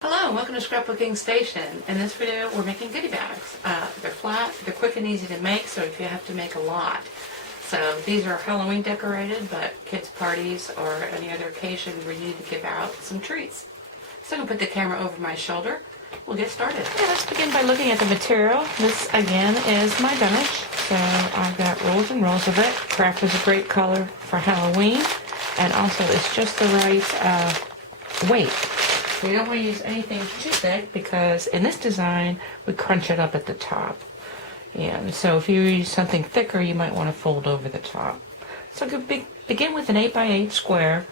Hello and welcome to Scrapbooking Station. In this video we're making goodie bags. They're flat, they're quick and easy to make, so if you have to make a lot. So these are Halloween decorated, but kids' parties or any other occasion where you need to give out some treats. So I'm going to put the camera over my shoulder. We'll get started. Yeah, let's begin by looking at the material. This again is my dunnage. So I've got rolls and rolls of it. Craft is a great color for Halloween, and also it's just the right weight. So you don't want to use anything too thick because in this design we crunch it up at the top. And so if you use something thicker you might want to fold over the top. So begin with an 8x8 square,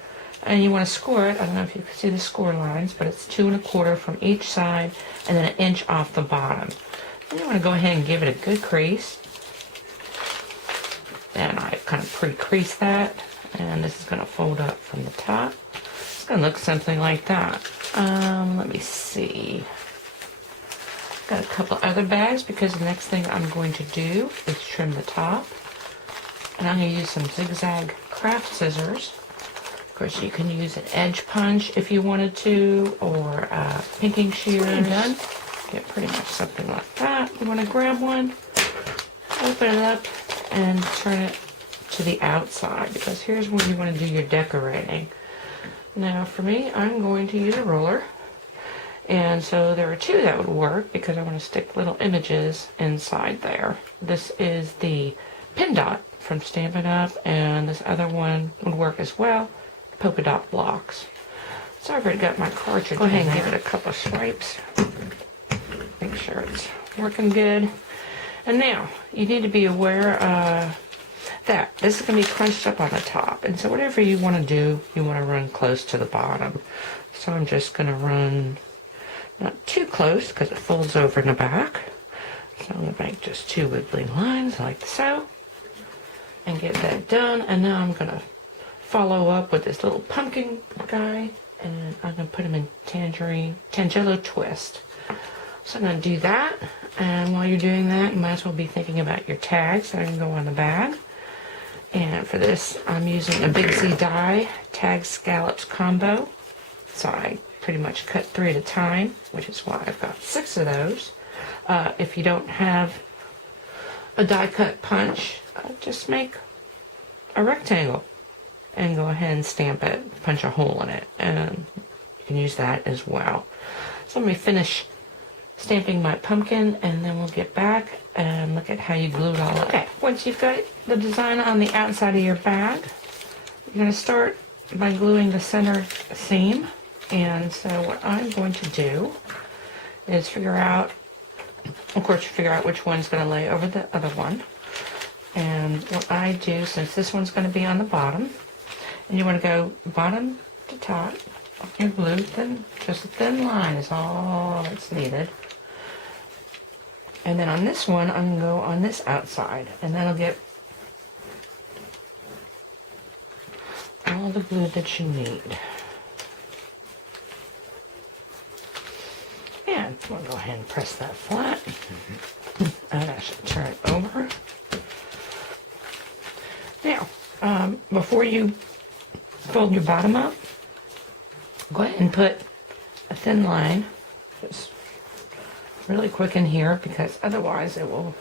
and you want to score it. I don't know if you can see the score lines, but it's 2 1/4 from each side and then 1 inch off the bottom. Then you want to go ahead and give it a good crease. And I kind of pre-crease that, and this is going to fold up from the top. It's going to look something like that. Let me see. Got a couple other bags because the next thing I'm going to do is trim the top. And I'm going to use some zigzag craft scissors. Of course, you can use an edge punch if you wanted to, or pinking shears. Done. Get pretty much something like that. You want to grab one, open it up, and turn it to the outside, because here's where you want to do your decorating. Now for me, I'm going to use a roller, and so there are 2 that would work because I want to stick little images inside there. This is the pin dot from Stampin' Up, and this other one would work as well, polka dot blocks. So I've already got my cartridge. Go ahead and give it a couple of swipes. Make sure it's working good. And now you need to be aware that this is going to be crunched up on the top, and so whatever you want to do, you want to run close to the bottom. So I'm just going to run not too close because it folds over in the back. So I'm going to make just 2 wiggly lines like so and get that done. And now I'm going to follow up with this little pumpkin guy, and I'm going to put him in Tangelo twist. So I'm going to do that, and while you're doing that, you might as well be thinking about your tags that are going to go on the bag. And for this, I'm using a Big Z die tag scallops combo. So I pretty much cut 3 at a time, which is why I've got 6 of those. If you don't have a die cut punch, just make a rectangle and go ahead and stamp it, punch a hole in it, and you can use that as well. So let me finish stamping my pumpkin, and then we'll get back and look at how you glue it all up. Okay, once you've got the design on the outside of your bag, you're going to start by gluing the center seam. And so what I'm going to do is figure out, of course, you figure out which one's going to lay over the other one. And what I do, since this one's going to be on the bottom, and you want to go bottom to top of your glue, then just a thin line is all that's needed. And then on this one, I'm going to go on this outside, and that'll get all the glue that you need. And we'll go ahead and press that flat. And I should turn it over. Now, before you fold your bottom up, go ahead and put a thin line, just really quick in here, because otherwise it will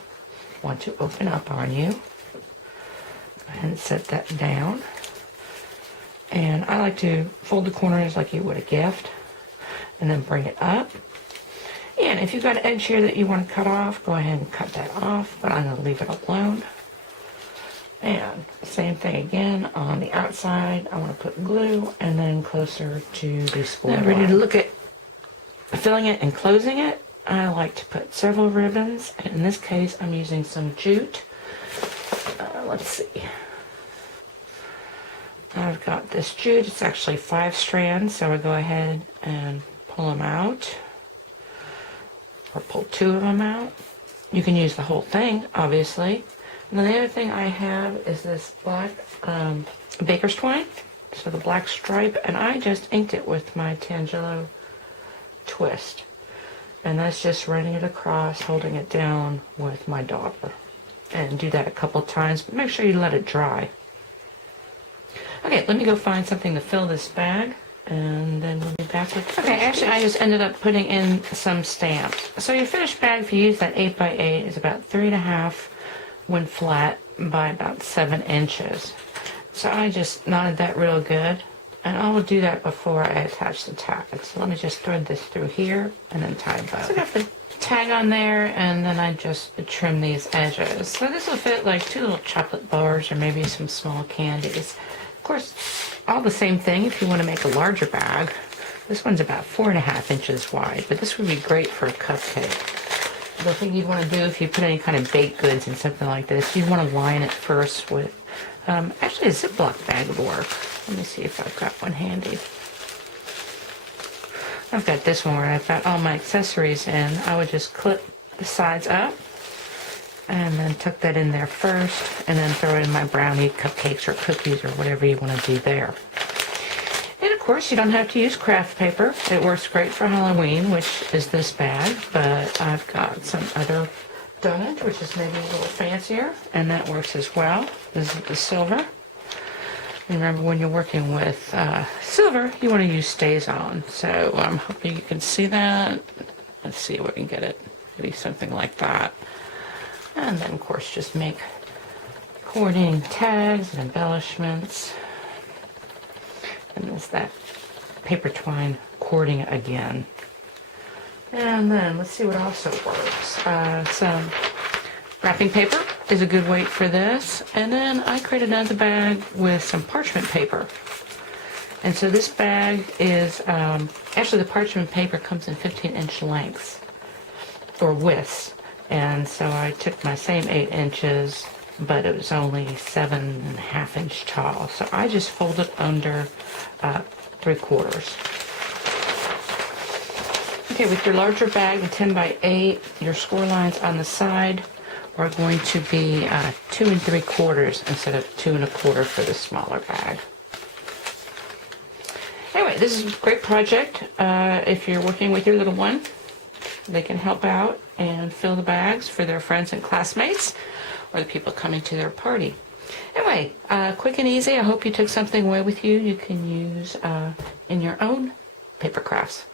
want to open up on you. Go ahead and set that down. And I like to fold the corners like you would a gift, and then bring it up. And if you've got an edge here that you want to cut off, go ahead and cut that off, but I'm going to leave it alone. And same thing again on the outside. I want to put glue, and then closer to the score. Now ready to look at filling it and closing it. I like to put several ribbons. In this case, I'm using some jute. Let's see. I've got this jute. It's actually 5 strands, so I go ahead and pull them out, or pull 2 of them out. You can use the whole thing, obviously. And then the other thing I have is this black baker's twine, so the black stripe, and I just inked it with my Tangelo twist. And that's just running it across, holding it down with my dauber. And do that a couple times, but make sure you let it dry. Okay, let me go find something to fill this bag. and then we'll be back with... Okay, actually I just ended up putting in some stamps. So your finished bag, if you use that 8x8, is about 3.5 when flat by about 7 inches. So I just knotted that real good, and I will do that before I attach the tag. So let me just thread this through here and then tie a bow. So I got the tag on there, and then I just trim these edges. So this will fit like 2 little chocolate bars or maybe some small candies. Of course, all the same thing if you want to make a larger bag. This one's about 4.5 inches wide, but this would be great for a cupcake. The thing you'd want to do if you put any kind of baked goods in something like this, you'd want to line it first with, actually a Ziploc bag would work. Let me see if I've got one handy. I've got this one where I've got all my accessories in. I would just clip the sides up and then tuck that in there first, and then throw in my brownie, cupcakes, or cookies, or whatever you want to do there. And of course, you don't have to use craft paper. It works great for Halloween, which is this bag, but I've got some other dunnage, which is maybe a little fancier, and that works as well. This is the silver. Remember, when you're working with silver, you want to use stays on. So I'm hoping you can see that. Let's see if we can get it to be something like that. And then, of course, just make cording tags and embellishments. And there's that paper twine cording again. And then let's see what also works. Some wrapping paper is a good weight for this. And then I created another bag with some parchment paper. And so this bag is, actually the parchment paper comes in 15-inch lengths, or widths. And so I took my same 8 inches, but it was only 7.5 inch tall. So I just folded under 3/4. Okay, with your larger bag, the 10x8, your score lines on the side are going to be 2 3/4 instead of 2 1/4 for the smaller bag. Anyway, this is a great project. If you're working with your little one, they can help out and fill the bags for their friends and classmates or the people coming to their party. Anyway, quick and easy. I hope you took something away with you can use in your own paper crafts.